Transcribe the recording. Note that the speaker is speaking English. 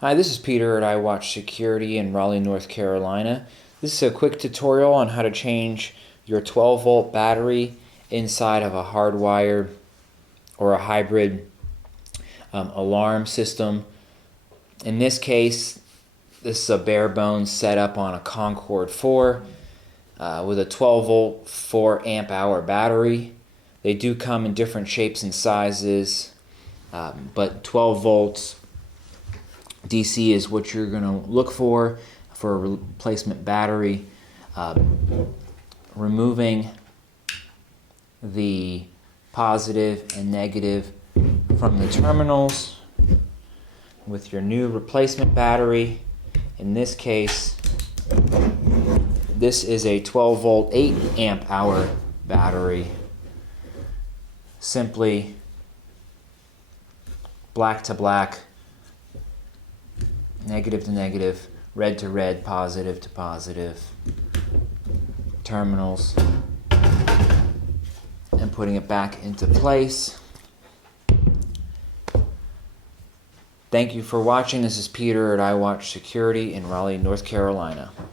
Hi, this is Peter at iWatch Security in Raleigh, North Carolina. This is a quick tutorial on how to change your 12-volt battery inside of a hardwired or a hybrid alarm system. In this case, this is a bare bones setup on a Concord 4 with a 12-volt 4 amp hour battery. They do come in different shapes and sizes, but 12 volts DC is what you're going to look for a replacement battery. Removing the positive and negative from the terminals with your new replacement battery. In this case, this is a 12 volt 8 amp hour battery. Simply black to black, negative to negative, red to red, positive to positive terminals, and putting it back into place. Thank you for watching. This is Peter at iWatch Security in Raleigh, North Carolina.